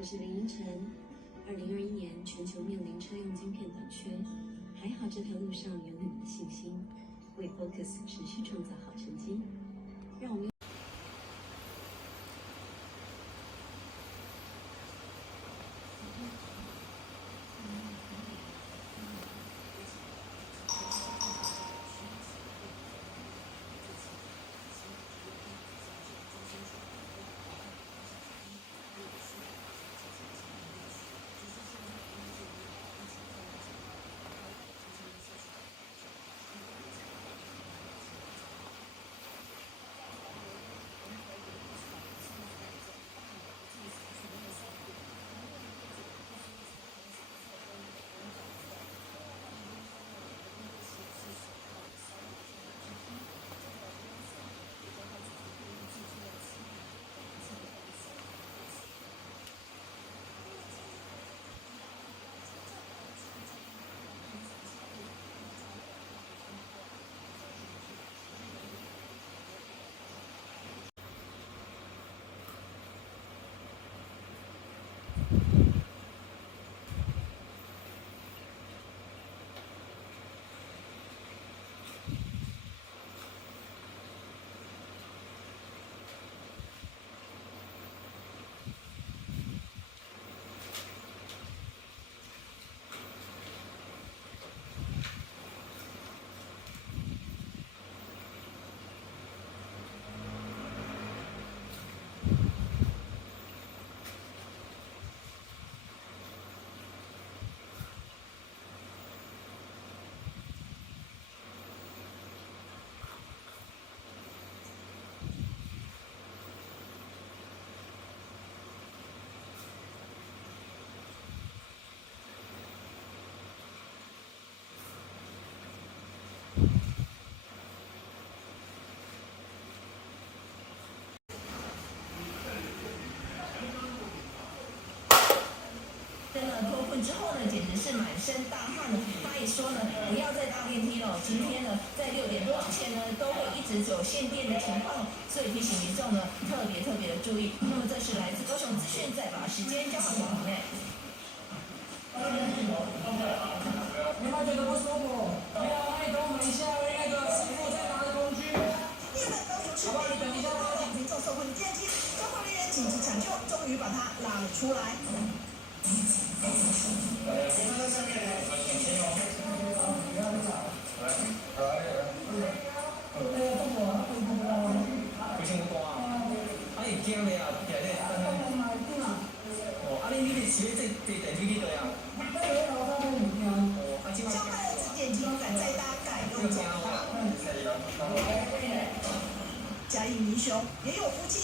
我是林依晨。2021年全球面临车用晶片短缺，还好这条路上有你们的信心，为 Focus 持续创造好成绩。让我们脱困之后呢，简直是满身大汗了。他也说呢，不要再搭电梯了。今天呢，在6点多之前呢，都会一直走限电的情况，所以提醒民众呢，特别的注意。那么这是来自高雄资讯，再把时间交还给我们。有没有觉得不舒服？没有，那你等我们一下，那个师傅在拿着工具。高雄市内的民众受困的电梯，消防人员紧急抢救，终于把他拉了出来。小孩子电梯敢再搭，改用走的。嘉义民雄也有夫妻。